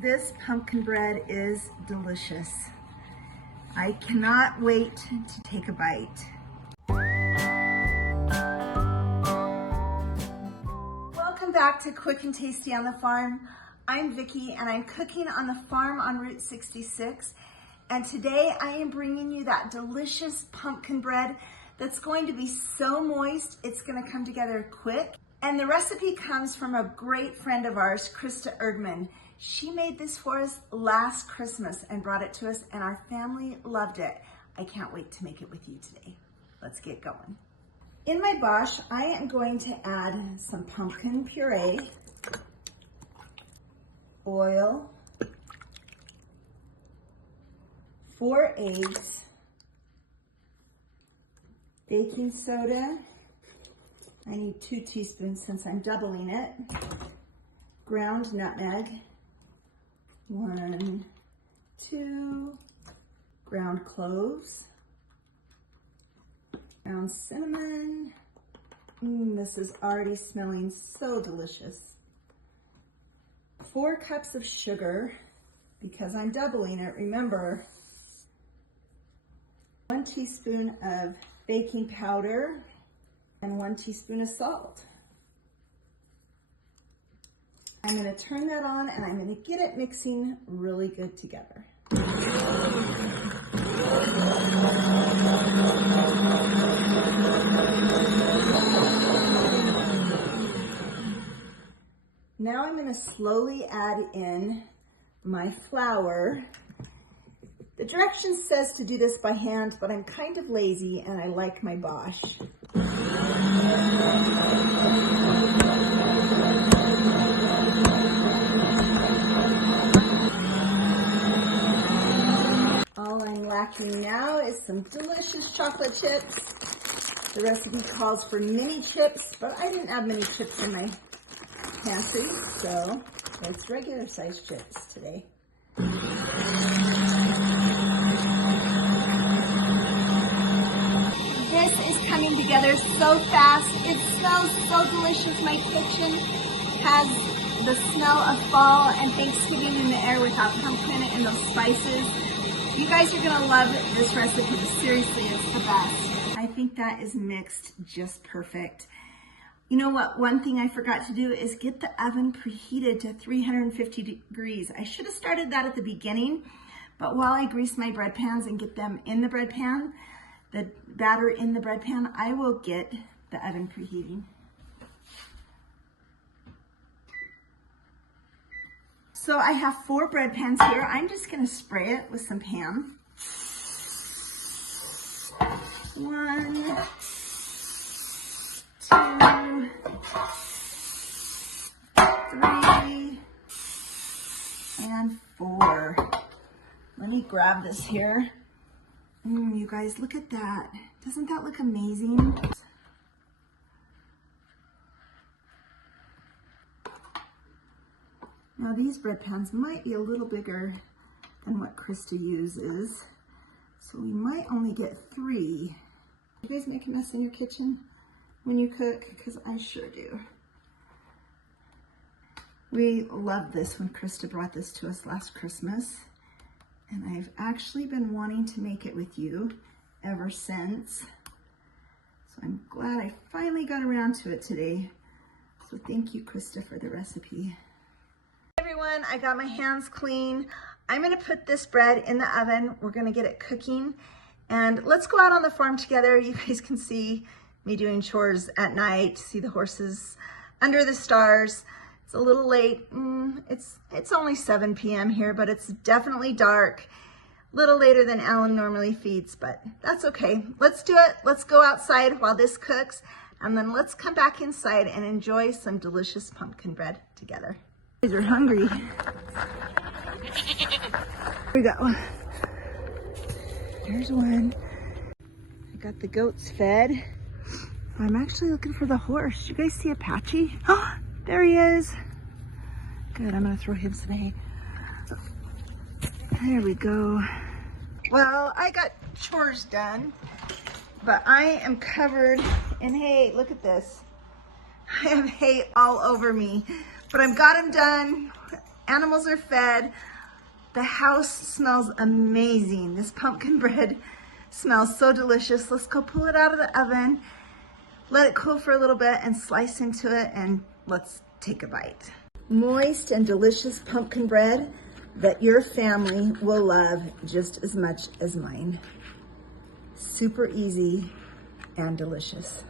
This pumpkin bread is delicious. I cannot wait to take a bite. Welcome back to Quick and Tasty on the Farm. I'm Vicki and I'm cooking on the farm on Route 66. And today I am bringing you that delicious pumpkin bread that's going to be so moist, it's gonna come together quick. And the recipe comes from a great friend of ours, Krista Erdman. She made this for us last Christmas and brought it to us, and our family loved it. I can't wait to make it with you today. Let's get going. In my bosh, I am going to add some pumpkin puree, oil, 4 eggs, baking soda. I need 2 teaspoons since I'm doubling it. Ground nutmeg. 1, 2. Ground cloves. Ground cinnamon. This is already smelling so delicious. 4 cups of sugar, because I'm doubling it, remember. 1 teaspoon of baking powder and 1 teaspoon of salt. I'm gonna turn that on and I'm gonna get it mixing really good together. Now I'm gonna slowly add in my flour. The directions says to do this by hand, but I'm kind of lazy and I like my bosh. All I'm lacking now is some delicious chocolate chips. The recipe calls for mini chips, but I didn't have many chips in my pantry, so it's regular size chips today. This is coming together so fast. It smells so delicious. My kitchen has the smell of fall and Thanksgiving in the air without pumpkin and those spices. You guys are gonna love this recipe. Seriously, it's the best. I think that is mixed just perfect. You know what? One thing I forgot to do is get the oven preheated to 350 degrees. I should have started that at the beginning, but while I grease my bread pans and get them in the bread pan, the batter in the bread pan, I will get the oven preheating. So I have 4 bread pans here. I'm just gonna spray it with some Pam. 1, 2, 3, and 4. Let me grab this here. You guys, look at that. Doesn't that look amazing? Now these bread pans might be a little bigger than what Krista uses, so we might only get 3. You guys make a mess in your kitchen when you cook? Because I sure do. We loved this when Krista brought this to us last Christmas, and I've actually been wanting to make it with you ever since. So I'm glad I finally got around to it today. So thank you, Krista, for the recipe. Everyone, I got my hands clean. I'm gonna put this bread in the oven. We're gonna get it cooking, and let's go out on the farm together. You guys can see me doing chores at night, see the horses under the stars. It's a little late. It's only 7 p.m. here, but it's definitely dark. A little later than Alan normally feeds, but that's okay. Let's do it. Let's go outside while this cooks, and then let's come back inside and enjoy some delicious pumpkin bread together. You guys are hungry. Here we go. There's one. I got the goats fed. I'm actually looking for the horse. You guys see Apache? Oh, there he is. Good, I'm gonna throw him some hay. There we go. Well, I got chores done, but I am covered in hay. Look at this. I have hay all over me, but I've got them done. animals are fed. The house smells amazing. This pumpkin bread smells so delicious. Let's go pull it out of the oven, let it cool for a little bit, and slice into it, and let's take a bite. Moist and delicious pumpkin bread that your family will love just as much as mine. Super easy and delicious.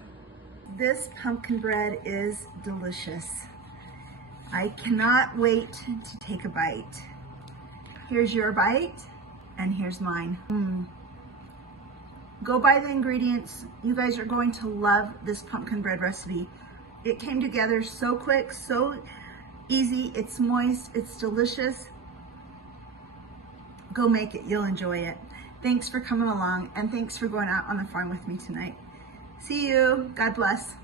This pumpkin bread is delicious. I cannot wait to take a bite. Here's your bite, and here's mine. Go buy the ingredients. You guys are going to love this pumpkin bread recipe. It came together so quick, so easy. It's moist, it's delicious. Go make it, you'll enjoy it. Thanks for coming along, and thanks for going out on the farm with me tonight. See you, God bless.